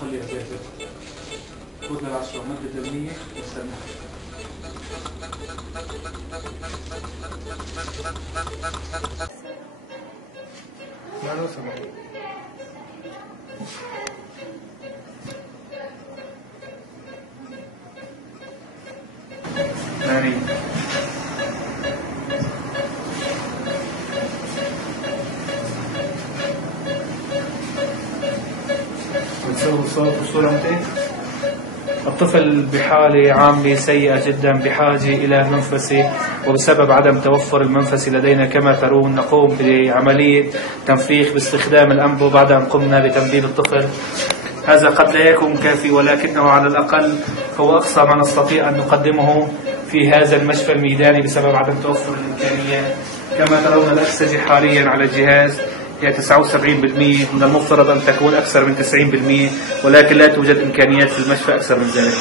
خليها تهدى. خذ للعشرة مدة المية واستنى. لا لو سمحت. ناري. بتسوي صوت وصورة متى؟ الطفل بحالة عامة سيئة جدا بحاجة إلى منفسة، وبسبب عدم توفر المنفسة لدينا كما ترون نقوم بعملية تنفيخ باستخدام الأنبو بعد أن قمنا بتمديد الطفل. هذا قد لا يكون كافي، ولكنه على الأقل هو أقصى ما نستطيع أن نقدمه في هذا المشفى الميداني بسبب عدم توفر الإمكانيات. كما ترون الأكسجة حاليا على الجهاز هي 79%، من المفترض أن تكون أكثر من 90%، ولكن لا توجد إمكانيات في المشفى أكثر من ذلك.